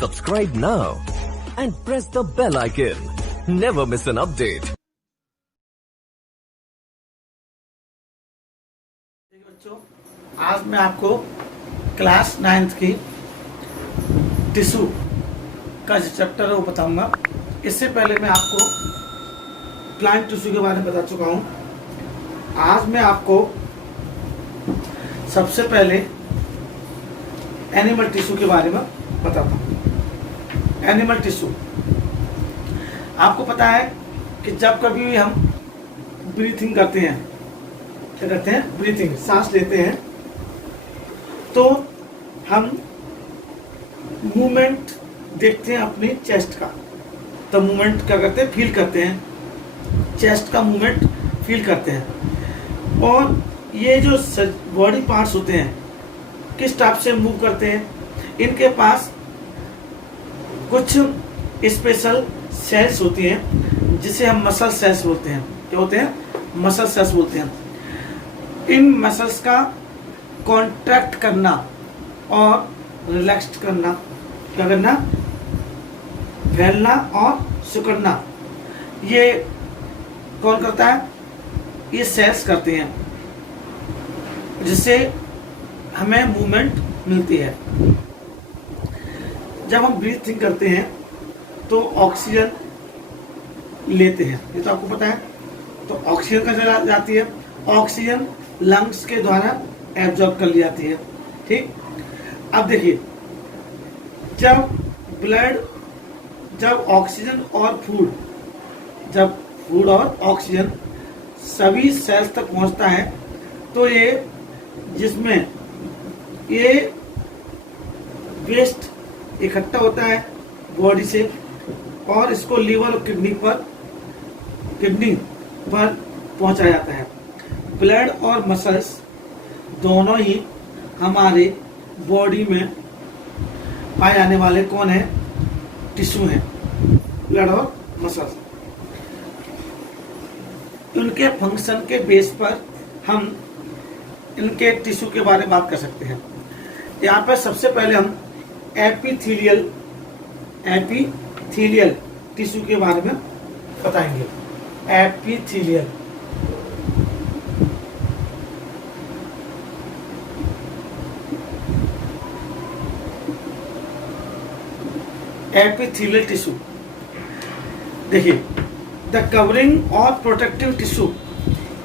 Subscribe now and press the bell icon. Never miss an update. बच्चों, आज मैं आपको क्लास 9th की टिश्यू का जो चैप्टर है वो बताऊंगा। इससे पहले मैं आपको प्लांट टिश्यू के बारे में बता चुका हूं। आज मैं आपको सबसे पहले एनिमल टिश्यू के बारे में बताता हूं। एनिमल टिश्यू, आपको पता है कि जब कभी भी हम ब्रीथिंग करते हैं, क्या करते हैं, ब्रीथिंग, सांस लेते हैं, तो हम मूवमेंट देखते हैं अपनी चेस्ट का। तो मूवमेंट क्या करते हैं, फील करते हैं, चेस्ट का मूवमेंट फील करते हैं। और ये जो बॉडी पार्ट्स होते हैं किस टाइप से मूव करते हैं, इनके पास कुछ स्पेशल सेल्स होती हैं जिसे हम मसल सेल्स बोलते हैं। क्या होते हैं, मसल सेल्स बोलते हैं। इन मसल्स का कॉन्ट्रैक्ट करना और रिलैक्स करना, क्या करना, फैलना और सिकुड़ना, ये कौन करता है, ये सेल्स करते हैं, जिससे हमें मूवमेंट मिलती है। जब हम ब्रीथिंग करते हैं तो ऑक्सीजन लेते हैं, ये तो आपको पता है। तो ऑक्सीजन कहाँ जाती है, ऑक्सीजन लंग्स के द्वारा एब्जॉर्ब कर ली जाती है। ठीक, अब देखिए, जब ऑक्सीजन और फूड, जब फूड और ऑक्सीजन सभी सेल्स तक पहुंचता है, तो ये जिसमें ये वेस्ट इकट्ठा होता है बॉडी से और इसको लीवर और किडनी पर पहुंचाया जाता है। ब्लड और मसल्स दोनों ही हमारे बॉडी में पाए जाने वाले कौन है, टिश्यू हैं, ब्लड और मसल्स। उनके फंक्शन के बेस पर हम इनके टिश्यू के बारे में बात कर सकते हैं। यहाँ पर सबसे पहले हम एपिथेलियल टिश्यू के बारे में बताएंगे। एपिथेलियल, एपिथेलियल टिश्यू, देखिए, द कवरिंग और protective tissue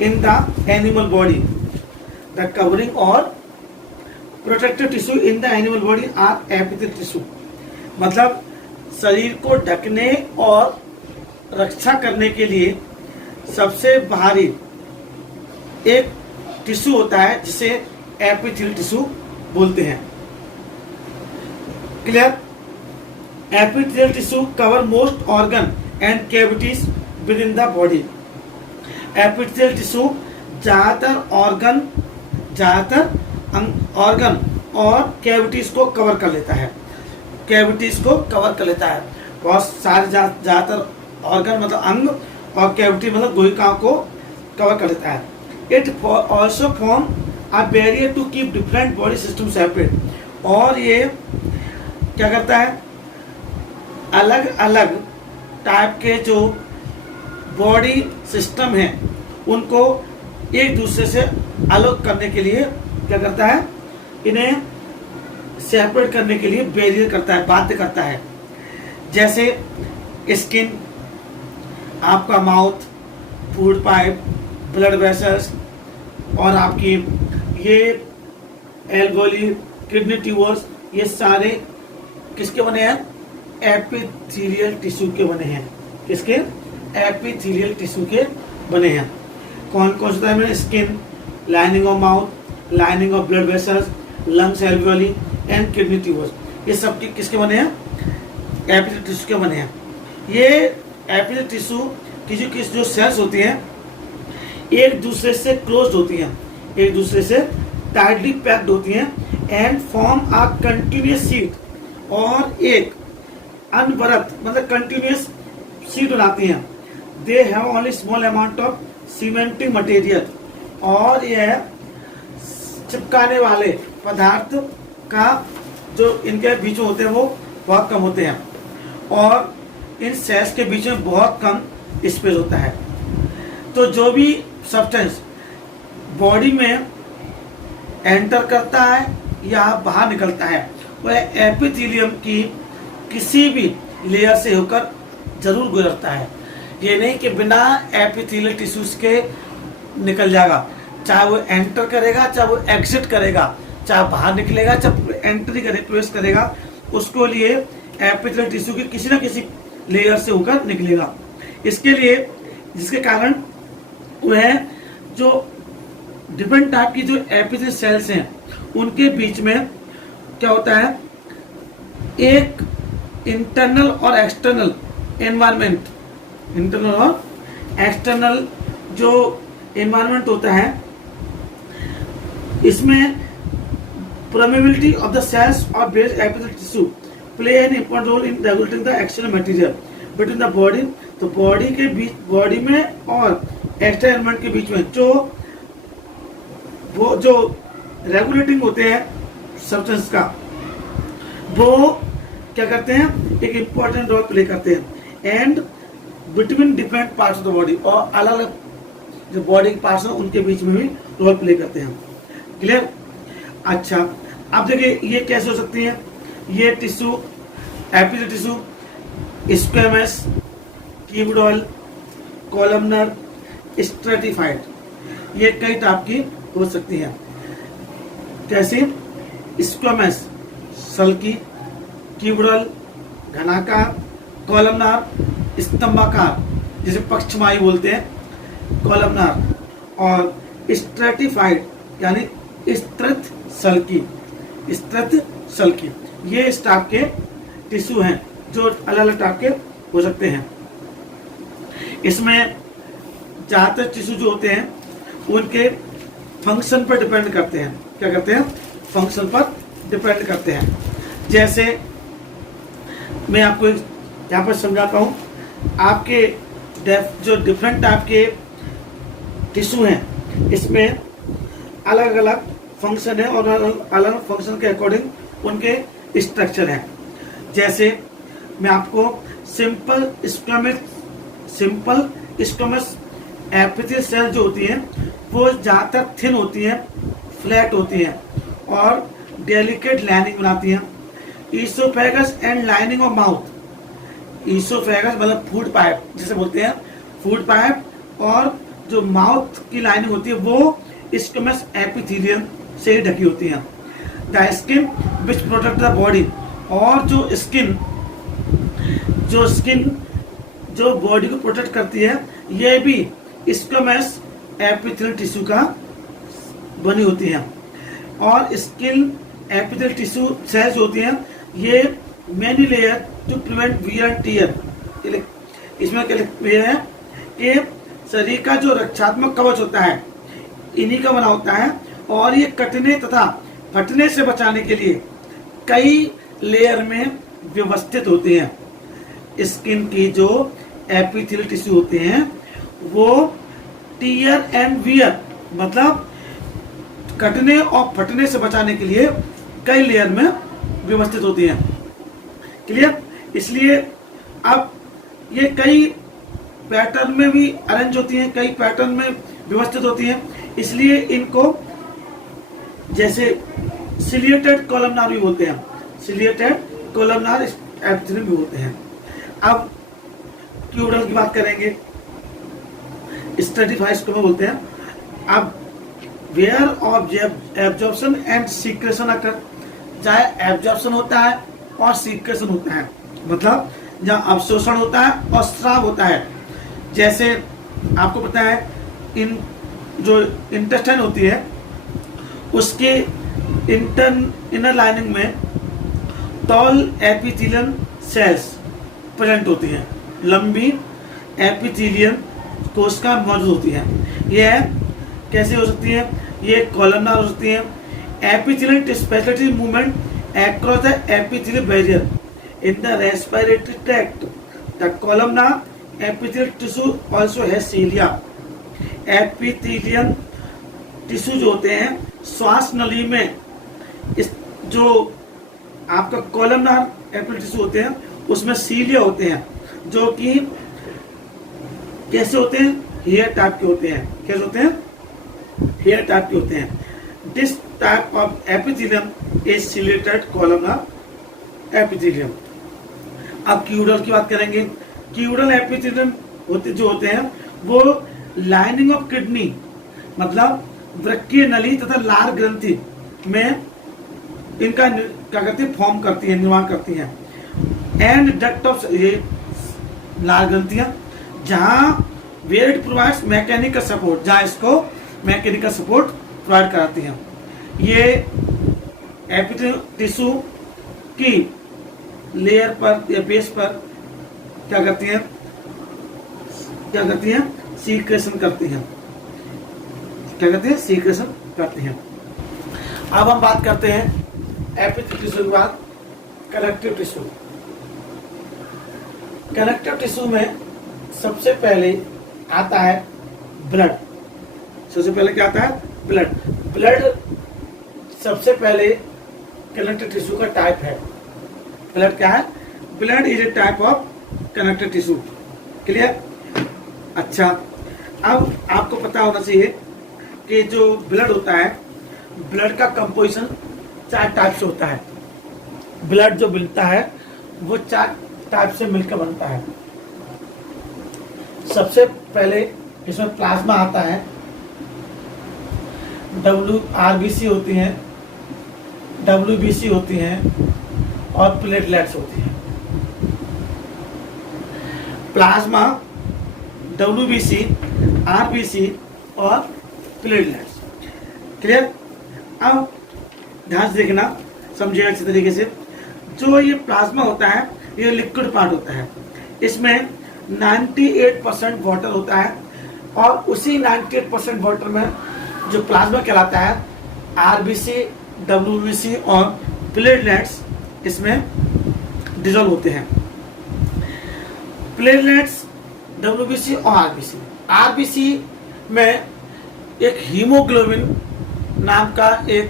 in the animal body, the covering और protective tissue in the animal body are epithelial tissue. मतलब शरीर को ढकने और रक्षा करने के लिए सबसे बाहरी एक टिश्यू होता है जिसे एपिथेलियल टिश्यू बोलते हैं। Clear? Epithelial tissue cover most organ and cavities with in the body. Epithelial tissue ज्यादातर ऑर्गन और कैविटीज को कवर कर लेता है। कैविटीज को कवर कर लेता है, बहुत सारे ज्यादातर ऑर्गन मतलब अंग और कैविटी मतलब गुहिकाओं को कवर कर लेता है। It also form a barrier to keep different body system separate. और ये क्या करता है, अलग अलग टाइप के जो बॉडी सिस्टम हैं उनको एक दूसरे से अलग करने के लिए क्या करता है, इन्हें सेपरेट करने के लिए बैरियर करता है, बाध्य करता है। जैसे स्किन, आपका mouth, food pipe, blood vessels और आपकी ये एल्वेओली, किडनी ट्यूबर्स, ये सारे किसके बने हैं, एपिथेलियल टिश्यू के बने हैं। किसके, एपिथेलियल टिश्यू के बने हैं। कौन कौन सा है, skin, lining of mouth, lining of blood vessels, lungs, alveoli and kidney tubers, ये सब किसके बने हैं, एपिथेलियल टिश्यू के बने हैं। ये एपिथेलियल टिश्यू की जो सेल्स होती हैं एक दूसरे से क्लोज होती हैं, एक दूसरे से टाइटली पैक्ड होती हैं and form a continuous sheet, और एक अनवरत मतलब कंटिन्यूअस शीट बनाती हैं। They have only small amount of cementing material, और यह चिपकाने वाले पदार्थ का जो इनके बीच होते हैं वो बहुत कम होते हैं और इन सेल्स के बीच में बहुत कम स्पेस होता है। तो जो भी सब्सटेंस बॉडी में एंटर करता है या बाहर निकलता है वह एपिथेलियम की किसी भी लेयर से होकर जरूर गुजरता है। ये नहीं कि बिना एपिथेलियल टिश्यूज के निकल जाएगा, चाहे वो एंटर करेगा, चाहे वो एग्जिट करेगा, चाहे बाहर निकलेगा, चाहे एंट्री करे, प्रवेश करेगा, उसको लिए एपिथेलियल टिश्यू की किसी न किसी लेयर से होकर निकलेगा। इसके लिए जिसके कारण वह जो डिफरेंट टाइप की जो एपिथेलियल सेल्स हैं उनके बीच में क्या होता है, एक इंटरनल और एक्सटर्नल एनवायरनमेंट, इंटरनल और एक्सटर्नल जो एनवायरनमेंट होता है, इसमें permeability of the cells or base epithelial tissue play an important role in regulating the external material between the body। तो बॉडी के बीच, बॉडी में और एक्सटर्नल एलिमेंट के बीच में वो जो रेगुलेटिंग होते हैं सब्सटेंस का, वो क्या करते हैं, एक इम्पोर्टेंट रोल प्ले करते हैं। And between different parts of the body, और अलग अलग जो बॉडी के पार्ट्स हैं उनके बीच में भी रोल प्ले करते हैं। क्लियर? अच्छा, अब देखिए ये कैसे हो सकती है। ये tissue epithelial tissue squamous, cuboidal, columnar, stratified, ये कई टाइप की हो सकती है। कैसे? स्क्वेमस सल्की, क्यूबिडल घनाकार, कॉलमनार स्तंभाकार जिसे पक्षमायी बोलते हैं, कॉलमनार, और स्ट्रेटिफाइड यानी स्तृत सल्की, स्तृत सल्की। ये इस टाइप के टिश्यू हैं जो अलग अलग टाइप के हो सकते हैं। इसमें ज्यादातर टिश्यू जो होते हैं उनके फंक्शन पर डिपेंड करते हैं। क्या करते हैं? फंक्शन पर डिपेंड करते हैं। जैसे मैं आपको यहाँ पर समझाता हूँ, आपके जो डिफरेंट टाइप के टिश्यू हैं इसमें अलग अलग फंक्शन है और अलग अलग फंक्शन के अकॉर्डिंग उनके स्ट्रक्चर हैं। जैसे मैं आपको सिंपल स्क्वेमस एपिथेलियल सेल जो होती हैं वो ज़्यादातर थिन होती हैं, फ्लैट होती हैं और डेलिकेट लाइनिंग बनाती हैं। Oesophagus and lining of mouth, oesophagus मतलब फूड पाइप जिसे बोलते हैं, फूड पाइप, और जो माउथ की लाइनिंग होती है वो स्क्वेमस एपिथेलियम से ही ढकी होती है। The skin which protect the body, और जो स्किन जो बॉडी को प्रोटेक्ट करती है ये भी स्क्वेमस एपिथेलियल टिश्यू का बनी होती है। और स्किन एपिथेलियल टिश्यू सेल्स होती हैं ये many layer to prevent wear tear. इसमें क्या है कि शरीर का जो रक्षात्मक कवच होता है इन्हीं का बना होता है, और ये कटने तथा फटने से बचाने के लिए कई लेयर में व्यवस्थित होते हैं। स्किन की जो एपिथेलियल टिश्यू होते हैं वो टीयर एंड वियर मतलब कटने और फटने से बचाने के लिए कई लेयर में व्यवस्थित होती हैं। क्लियर? इसलिए अब ये कई पैटर्न में भी अरेंज होती हैं, कई पैटर्न में व्यवस्थित होती हैं, इसलिए इनको जैसे सिलिएटेड कॉलमनार भी बोलते हैं, सिलिएटेड कॉलमनार एपिथेलियम भी बोलते हैं। अब क्यूबिडल की बात करेंगे, स्ट्रेटिफाइड को बोलते हैं। अब where of absorption and secretion occur, चाहे एब्जॉर्प्शन होता है और सीक्रेशन होता है, मतलब जहाँ अवशोषण होता है और स्राव होता है। जैसे आपको पता है इन जो इंटेस्टाइन होती है उसके इनर लाइनिंग में टॉल एपिथेलियल सेल्स प्रेजेंट होती हैं, लंबी एपिथेलियल कोशिका मौजूद होती है। यह कैसे हो सकती है? ये कॉलमनार हो सकती है। Epithelial speciality movement across the epithelial barrier in the respiratory tract, the columnar epithelial tissue also has cilia। Epithelial tissue जो होते हैं श्वास नली में इस जो आपका कॉलमनार एपिथेलियल टिश्यू होते हैं, उसमें सीलिया होते हैं जो कि कैसे होते हैं, हेयर टाइप के होते हैं। कैसे होते हैं, हेयर टाइप के होते हैं। This type of epithelium is chelated columnar epithelium. अब क्यूडल की बात करेंगे। क्यूडल एपिथेलियम होते हैं वो लाइनिंग ऑफ किडनी मतलब वृक्कीय नली तथा लार ग्रंथि में इनका क्या करती है, फॉर्म करती है, निर्माण करती हैं। एंड डक्ट ऑफ, ये लार ग्रंथियां जहां where it provides mechanical support, जहां इसको मैकेनिकल सपोर्ट प्रोवाइड कराती हैं। ये एपिथेलियल टिश्यू की लेयर पर या बेस पर क्या करती हैं, सीक्रेशन करती हैं। क्या करती हैं, सीक्रेशन करती हैं। अब हम बात करते हैं एपिथेलियल टिश्यू के बाद कनेक्टिव टिश्यू। कनेक्टिव टिश्यू में सबसे पहले आता है ब्लड। सबसे पहले क्या आता है, ब्लड। ब्लड सबसे पहले कनेक्टिव टिश्यू का टाइप है। ब्लड क्या है, blood is a type of connective tissue. Clear. अच्छा, अब आपको पता होना चाहिए कि जो ब्लड होता है, ब्लड का कंपोजिशन 4 टाइप से होता है। ब्लड जो बनता है वो 4 टाइप से मिलकर बनता है। सबसे पहले इसमें प्लाज्मा आता है, आरबीसी होती हैं, डब्ल्यूबीसी होती हैं और प्लेटलेट्स होती हैं। प्लाज्मा, डब्ल्यूबीसी, आरबीसी और प्लेटलेट्स। क्लियर। अब ध्यान से देखना, समझिएगा अच्छी तरीके से। जो ये प्लाज्मा होता है ये लिक्विड पार्ट होता है। इसमें 98% वाटर होता है और उसी 98% वाटर में जो प्लाज्मा कहलाता है, आरबीसी, डब्ल्यूबीसी और प्लेटलेट्स इसमें डिजोल्व होते हैं। प्लेटलेट्स, डब्ल्यूबीसी और आरबीसी। आरबीसी में एक हीमोग्लोबिन नाम का एक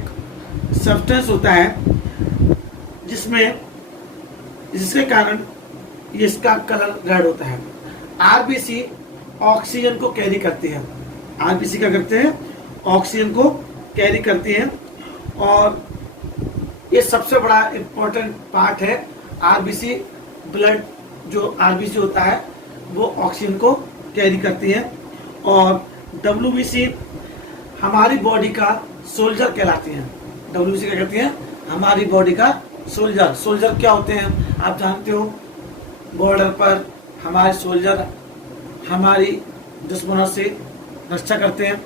सब्सटेंस होता है जिसके कारण इसका कलर रेड होता है। आरबीसी ऑक्सीजन को कैरी करती है। आरबीसी क्या करते हैं, ऑक्सीजन को कैरी करती है और ये सबसे बड़ा इंपॉर्टेंट पार्ट है। आरबीसी ब्लड, जो आरबीसी होता है वो ऑक्सीजन को कैरी करती है और डब्ल्यूबीसी हमारी बॉडी का सोल्जर कहलाती है। डब्ल्यूबीसी क्या कहती है, हमारी बॉडी का सोल्जर। सोल्जर क्या होते हैं आप जानते हो, बॉर्डर पर हमारे सोल्जर हमारी दुश्मनों से रक्षा करते हैं।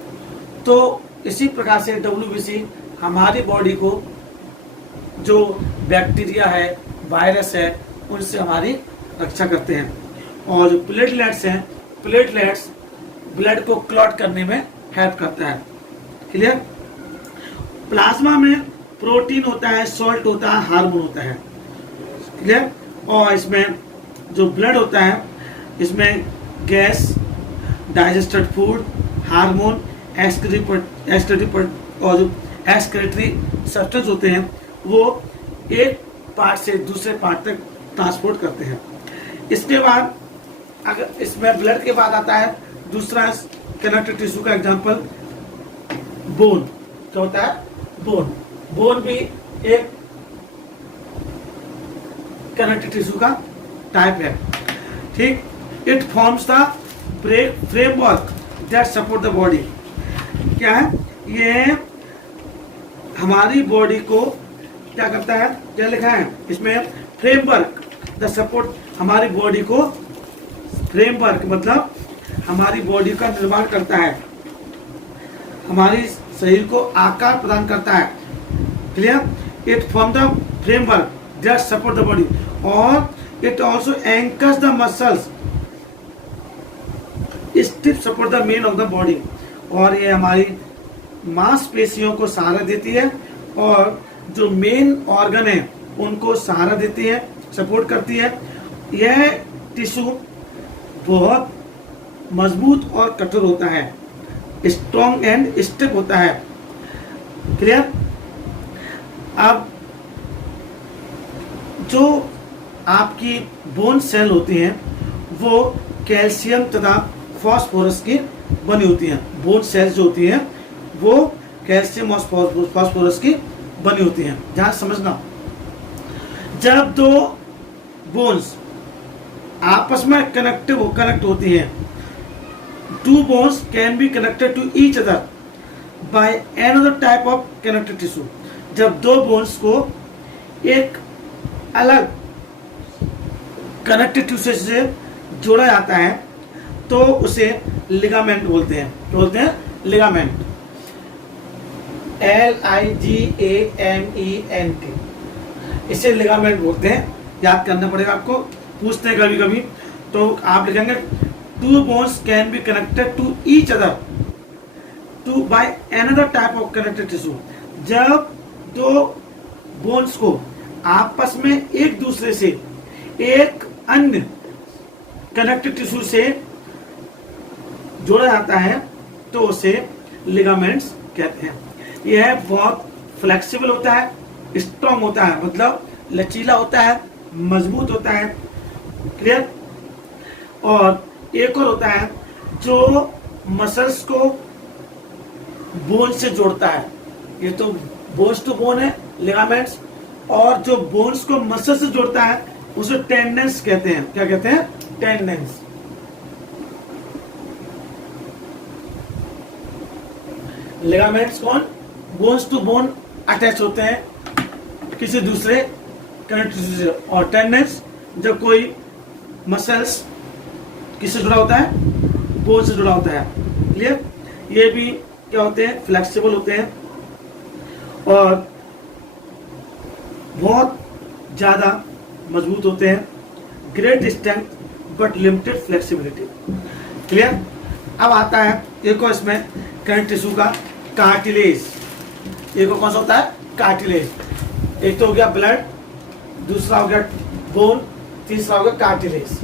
तो इसी प्रकार से डब्ल्यूबीसी हमारी बॉडी को जो बैक्टीरिया है, वायरस है, उनसे हमारी रक्षा करते हैं। और जो प्लेटलेट्स हैं, प्लेटलेट्स ब्लड को क्लॉट करने में हेल्प करता है। क्लियर। प्लाज्मा में प्रोटीन होता है, सॉल्ट होता है, हार्मोन होता है। क्लियर। और इसमें जो ब्लड होता है इसमें gas, digested food, hormone, excretory और जो एक्सक्रीटरी सब्सटेंस होते हैं वो एक पार्ट से दूसरे पार्ट तक ट्रांसपोर्ट करते हैं। इसके बाद अगर इसमें ब्लड के बाद आता है दूसरा कनेक्टिव टिश्यू का एग्जांपल बोन। क्या होता है, बोन। बोन भी एक कनेक्टिव टिश्यू का टाइप है। ठीक। It forms the framework that support the body. क्या है ये, हमारी बॉडी को क्या करता है, क्या लिखा है इसमें, फ्रेमवर्क द सपोर्ट, हमारी बॉडी को, फ्रेमवर्क मतलब हमारी बॉडी का निर्माण करता है, हमारी शरीर को आकार प्रदान करता है। Clear. It form the framework that support the body और it also anchors the muscles stiff support the main of the body. और ये हमारी मांसपेशियों को सहारा देती है और जो मेन ऑर्गन है उनको सहारा देती है, सपोर्ट करती है। यह टिश्यू बहुत मजबूत और कठोर होता है, स्ट्रॉन्ग एंड स्टिफ होता है। क्लियर। अब जो आपकी बोन सेल होती हैं वो कैल्शियम तथा फास्फोरस की बनी होती हैं। बोन सेल्स जो होती हैं वो कैल्शियम और फास्फोरस की बनी होती हैं। ध्यान समझना, जब दो बोन्स आपस में कनेक्ट होती हैं, two bones can be connected to each other by another type of connective tissue. जब दो बोन्स को एक अलग कनेक्टिव टिश्यू से जोड़ा जाता है तो उसे लिगामेंट बोलते हैं। क्या बोलते हैं? लिगामेंट। LIGAMENT, इसे लिगामेंट बोलते हैं। याद करना पड़ेगा आपको, पूछते हैं कभी कभी तो आप लिखेंगे two bones can be connected to each other to by another type of connective tissue. जब दो बोन्स को आपस में एक दूसरे से एक अन्य कनेक्टिव टिश्यू से जोड़ा जाता है तो उसे लिगामेंट्स कहते हैं। यह बहुत फ्लेक्सिबल होता है, स्ट्रॉन्ग होता है, मतलब लचीला होता है, मजबूत होता है। क्लियर? और एक और होता है जो मसल्स को बोन से जोड़ता है। ये तो बोन्स टू बोन है, लिगामेंट्स। और जो बोन्स को मसल से जोड़ता है उसे टेंडेंस कहते हैं। क्या कहते हैं? टेंडेंस। लिगामेंट्स कौन? बोन्स टू बोन अटैच होते हैं किसी दूसरे कनेक्टिव से। और टेंडेंस जब कोई मसल्स किससे जुड़ा होता है? बोन से जुड़ा होता है। क्लियर? ये भी क्या होते हैं? फ्लेक्सिबल होते हैं और बहुत ज्यादा मजबूत होते हैं। Great strength but limited flexibility. Clear? अब आता है एक और इसमें कनेक्टिव टिश्यू का कार्टिलेज। एक और कौन सा होता है? कार्टिलेज। एक तो हो गया ब्लड, दूसरा हो गया बोन, तीसरा हो गया कार्टिलेज।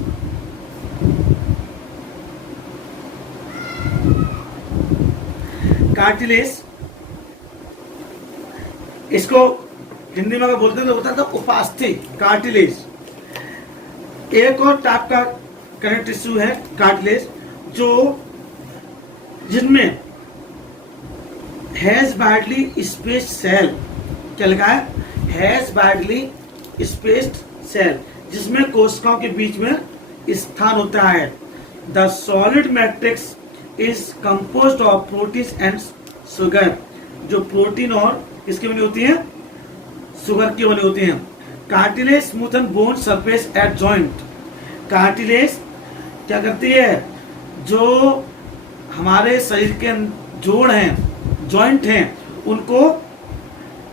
कार्टिलेज, इसको हिंदी में अगर बोलते हैं तो होता था उपास्थि। कार्टिलेज एक और टाइप का कनेक्टिव टिश्यू है कार्टिलेज, जो जिनमें हैज वाइडली स्पेस्ड सेल। क्या लिखा है? हैज वाइडली स्पेस्ड सेल, जिसमें कोशिकाओं के बीच में स्थान होता है। The solid matrix is composed of protein and sugar. जो प्रोटीन और किसकी बनी होती है? शुगर की बनी होती है। Cartilage smoothen bone surface at joint. Cartilage क्या करती है? जो हमारे शरीर के जोड़ हैं, जॉइंट हैं, उनको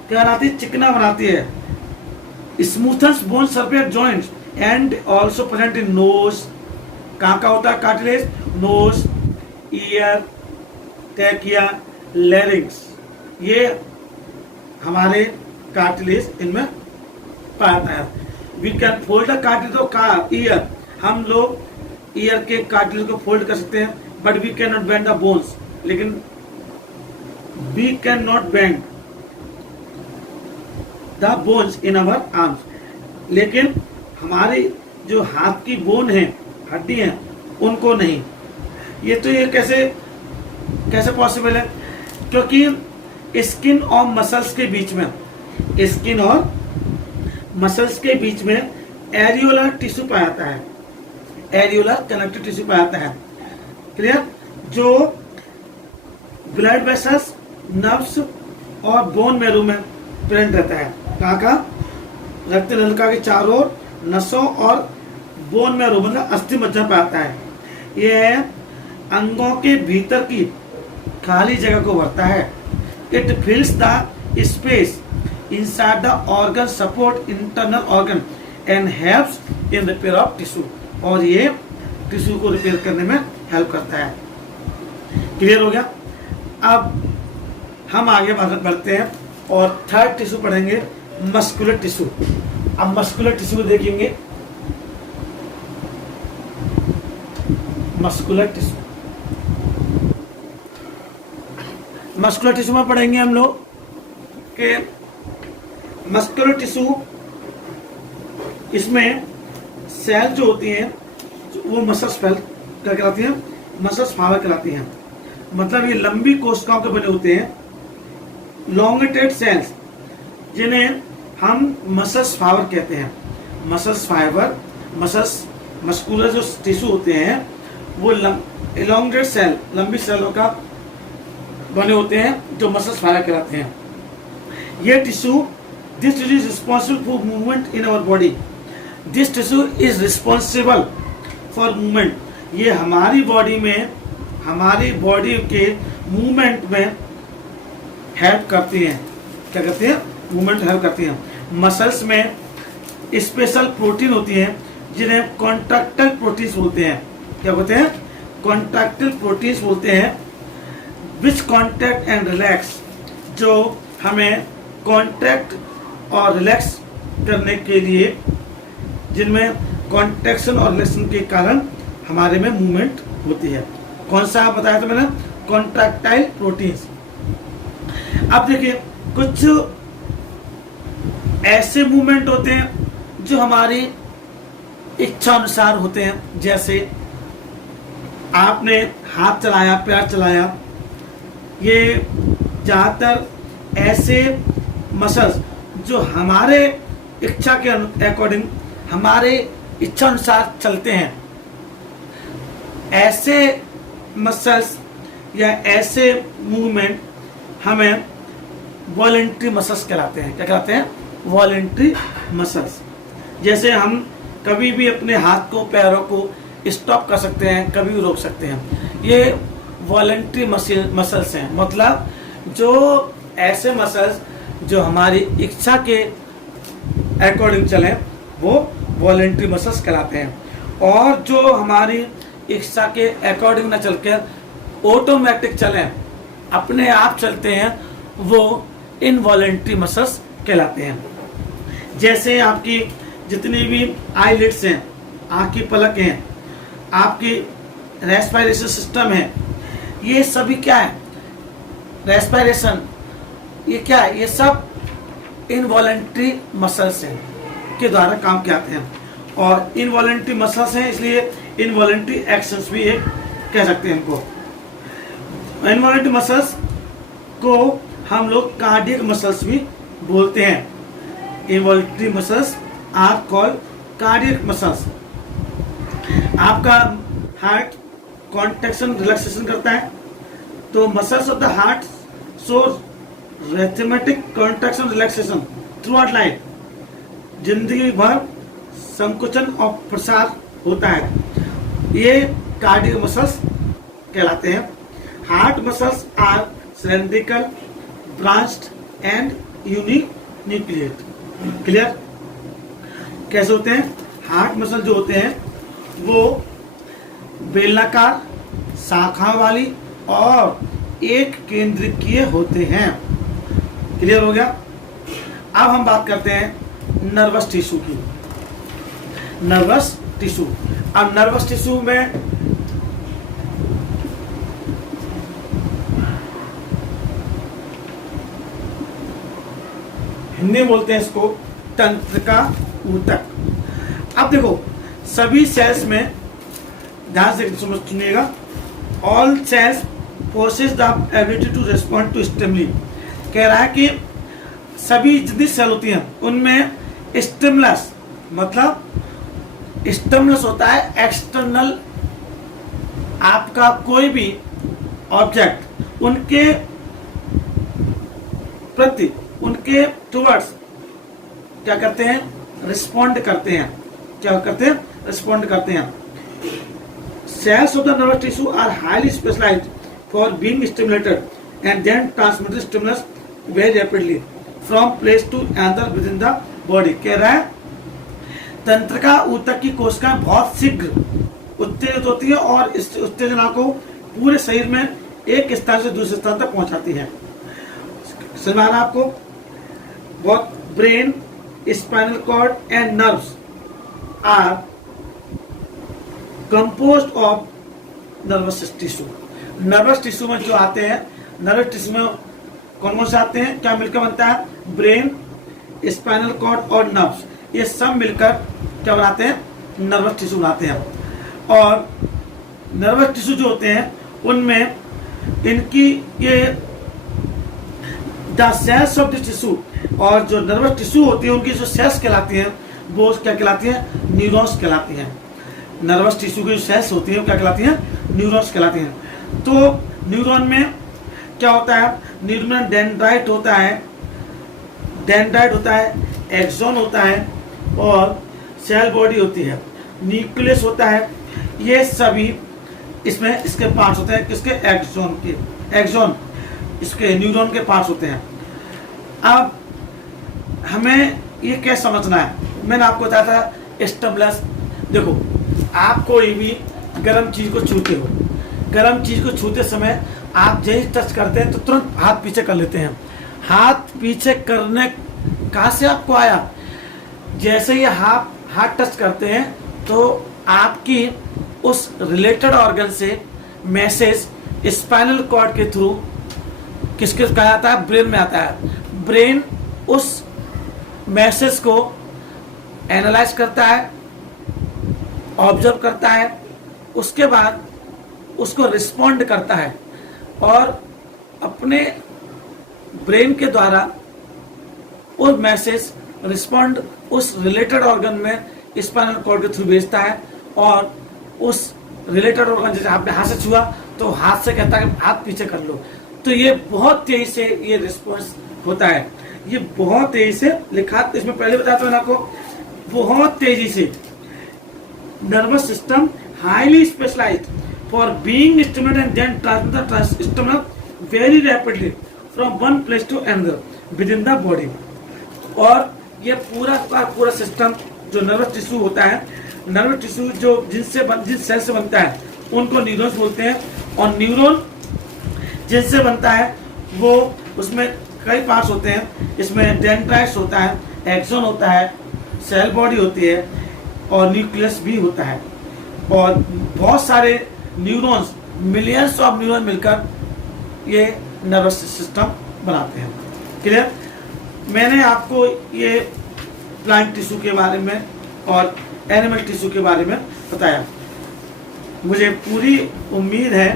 क्या बनाती है? चिकना बनाती है। Smoothens bone surface joints and also present in nose. कहाँ का होता है कार्टिलेज? नोज, ईयर, टैकिया, लैरिंक्स। ये हमारे कार्टिलेज इनमें पाता है। We can fold the cartilage of ear. हम लोग ईयर के कार्टिलेज को फोल्ड कर सकते हैं, but we can not bend the bones. लेकिन we can not bend the bones in our arms. लेकिन हमारी जो हाथ की बोन है, हड्डी है, उनको नहीं। ये तो ये कैसे पॉसिबल है? क्योंकि स्किन और मसल्स के बीच में, स्किन और मसल्स के बीच में एरियोलर टिश्यू पाया जाता है। एरियोलर कनेक्टिव टिश्यू पाया जाता है। क्लियर? जो ब्लड वेसल्स, नर्व्स और बोन मैरो में प्रेजेंट रहता है। कहाँ का? रक्त नलिका के चारों ओर नसों और बोन मैरो मतलब अस्थि मज्जा पाया जाता है। यह अंगों के भीतर की खाली जगह को भरता है। It फिल्स the space inside the organ, support internal organ and helps in repair of tissue. और ये टिश्यू को रिपेयर करने में हेल्प करता है। क्लियर हो गया? अब हम आगे बढ़ते हैं और थर्ड टिश्यू पढ़ेंगे, मस्कुलर टिश्यू। अब मस्कुलर टिश्यू को देखेंगे। मस्कुलर टिश्यू, मस्कुलर टिश्यू में पढ़ेंगे हम लोग कि मस्कुलर टिश्यू इसमें सेल जो होती हैं वो मसल्स क्या कहलाती हैं, मसल्स फाइबर कहलाती हैं। मतलब ये लंबी कोशिकाओं के बने होते हैं, लॉन्गेटेड सेल्स, जिन्हें हम मसल्स फाइबर कहते हैं। मसल्स फाइबर, मसल्स मस्कुलर जो टिश्यू होते हैं वो elongated सेल, लंबी सेलों का बने होते हैं जो मसल्स फाइबर कहलाते हैं। ये tissue, this tissue is responsible for movement in our body. This tissue is responsible for movement. ये हमारी बॉडी में, हमारी बॉडी के मूवमेंट में हेल्प करती हैं। क्या करती हैं? मूवमेंट हेल्प करती हैं। मसल्स में स्पेशल प्रोटीन होती हैं जिन्हें कॉन्ट्रैक्टाइल प्रोटीन्स बोलते हैं। क्या बोलते हैं? कॉन्ट्रैक्टाइल प्रोटीन्स बोलते हैं, विच कॉन्ट्रैक्ट एंड रिलैक्स, जो हमें कॉन्ट्रैक्ट और रिलैक्स करने के लिए, जिनमें कॉन्ट्रैक्शन और रिलैक्शन के कारण हमारे में मूवमेंट होती है। कौन सा बताया था मैंने? Contractile proteins. अब देखिए, कुछ ऐसे मूवमेंट होते हैं जो हमारी इच्छा अनुसार होते हैं। जैसे आपने हाथ चलाया, पैर चलाया, ये ज़्यादातर ऐसे मसल्स जो हमारे इच्छा के अकॉर्डिंग, हमारे इच्छा अनुसार चलते हैं। ऐसे मसल्स या ऐसे मूवमेंट हमें वॉलेंट्री मसल्स कहलाते हैं। क्या कहलाते हैं? Voluntary muscles. जैसे हम कभी भी अपने हाथ को, पैरों को स्टॉप कर सकते हैं, कभी भी रोक सकते हैं। ये वॉलेंट्री मसल्स हैं। मतलब जो ऐसे मसल्स जो हमारी इच्छा के अकॉर्डिंग चलें, वो वॉलेंट्री मसल्स कहलाते हैं। और जो हमारी इच्छा के अकॉर्डिंग न चलकर ऑटोमेटिक चलें, अपने आप चलते हैं, वो इनवॉलेंट्री मसल्स कहलाते हैं। जैसे आपकी जितनी भी आईलिड्स हैं, आँख की पलक हैं, आपकी रेस्पिरेशन सिस्टम है, ये सभी क्या है? रेस्पिरेशन, ये क्या है? ये सब इनवॉलेंट्री मसल्स हैं के द्वारा काम किए जाते हैं। और इनवॉलेंट्री मसल्स हैं, इसलिए इनवॉलेंट्री एक्शंस भी एक कह सकते हैं इनको। इनवॉलेंट्री मसल्स को हम लोग कार्डियक मसल्स भी बोलते हैं। Involuntary muscles are called cardiac muscles. आपका हार्ट कॉन्ट्रैक्शन रिलैक्सेशन करता है, तो muscles of the heart show rhythmic contraction relaxation throughout life. जिंदगी भर संकुचन और प्रसार होता है। ये कार्डियक मसल्स कहलाते हैं। Heart muscles are cylindrical, branched and uninucleate. Clear? कैसे होते हैं? हार्ट मसल जो होते हैं वो बेलनाकार, शाखा वाली और एक केंद्रीय होते हैं। क्लियर हो गया? अब हम बात करते हैं नर्वस टिश्यू की। नर्वस टिश्यू, अब नर्वस टिश्यू में हिंदी बोलते हैं इसको तंत्रिका ऊतक। अब देखो, सभी सेल्स में ध्यान से सुनिएगा, all cells possess the ability to respond to stimuli. कह रहा है कि सभी जितनी सेल होती हैं उनमें स्टिमुलस, मतलब स्टिमुलस होता है एक्सटर्नल, आपका कोई भी ऑब्जेक्ट उनके प्रति, उनके टुवर्ड्स क्या करते हैं? रिस्पॉन्ड करते हैं। क्या करते हैं? रिस्पॉन्ड करते हैं। Cells of the nervous tissue are highly specialised for being stimulated and then transmitted stimulus very rapidly from place to another within the body. कह रहा है तंत्रिका ऊतक की कोशिकाएं बहुत शीघ्र उत्तेजित होती है और इस उत्तेजना को पूरे शरीर में एक स्थान से दूसरे स्थान तक पहुंचाती है। समझ में आ रहा है आपको? बहुत brain, spinal cord and nerves are composed of nervous tissue. Nervous tissue में जो आते हैं, नर्वस टिश्यू में कौन कौन से आते हैं, क्या मिलकर बनता है? ब्रेन, स्पाइनल कॉर्ड और नर्व्स, ये सब मिलकर क्या बनाते हैं, नर्वस टिश्यू बनाते हैं। और नर्वस टिश्यू जो होते हैं उनमें इनकी ये the cells of the tissue, और जो नर्वस टिश्यू होती है उनकी जो सेल्स कहलाती हैं वो क्या कहलाती हैं, न्यूरॉन्स कहलाती हैं। नर्वस टिश्यू की जो सेल्स होती हैं वो क्या कहलाती हैं, न्यूरॉन्स कहलाती हैं। तो न्यूरॉन में क्या होता है, न्यूरॉन में डेंड्राइट होता है, एक्सॉन होता है और सेल बॉडी होती है, न्यूक्लियस होता है। ये सभी इसमें इसके पार्ट्स होते हैं, किसके, एक्सॉन इसके न्यूरॉन के पार्ट्स होते हैं। अब हमें ये क्या समझना है, मैंने आपको बताया था स्टिमुलस। देखो, आप कोई भी गर्म चीज को छूते हो, गर्म चीज को छूते समय आप जैसे टच करते हैं तो तुरंत हाथ पीछे कर लेते हैं। हाथ पीछे करने कहाँ से आपको आया, जैसे ही हाथ टच करते हैं तो आपकी उस रिलेटेड ऑर्गन से मैसेज स्पाइनल कॉर्ड के थ्रू किसके कहा जाता है, ब्रेन में आता है। ब्रेन उस मैसेज को एनालाइज करता है, ऑब्जर्व करता है, उसके बाद उसको रिस्पॉन्ड करता है और अपने ब्रेन के द्वारा वो मैसेज रिस्पॉन्ड उस रिलेटेड ऑर्गन में स्पाइनल कॉर्ड के थ्रू भेजता है। और उस रिलेटेड ऑर्गन, जैसे आपने हाथ से छुआ तो हाथ से कहता है कि हाथ पीछे कर लो। तो ये बहुत तेजी से ये रिस्पॉन्स होता है, ये बहुत तेजी से लिखा, इसमें पहले बताता हूँ आपको, बहुत तेजी से nervous system highly specialised for being stimulated and then transmit the stimulus very rapidly from one place to another within the body. और ये पूरा का पूरा सिस्टम जो नर्वस टिश्यू होता है, नर्वस टिश्यू जो जिस सेल से बनता है उनको न्यूरॉन्स बोलते हैं। और न्यूरॉन जिनसे बनता है वो, उसमें कई पार्ट्स होते हैं, इसमें डेंड्राइट्स होता है, एक्सॉन होता है, सेल बॉडी होती है और न्यूक्लियस भी होता है। और बहुत सारे न्यूरॉन्स, मिलियंस ऑफ न्यूरॉन मिलकर ये नर्वस सिस्टम बनाते हैं। क्लियर? मैंने आपको ये प्लांट टिश्यू के बारे में और एनिमल टिश्यू के बारे में बताया। मुझे पूरी उम्मीद है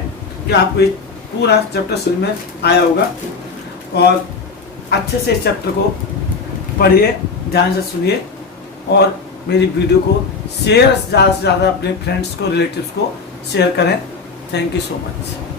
कि आपको ये पूरा चैप्टर समझ में आया होगा और अच्छे से इस चैप्टर को पढ़िए, ध्यान से सुनिए और मेरी वीडियो को शेयर ज़्यादा से ज़्यादा अपने फ्रेंड्स को, रिलेटिव्स को शेयर करें। Thank you so much.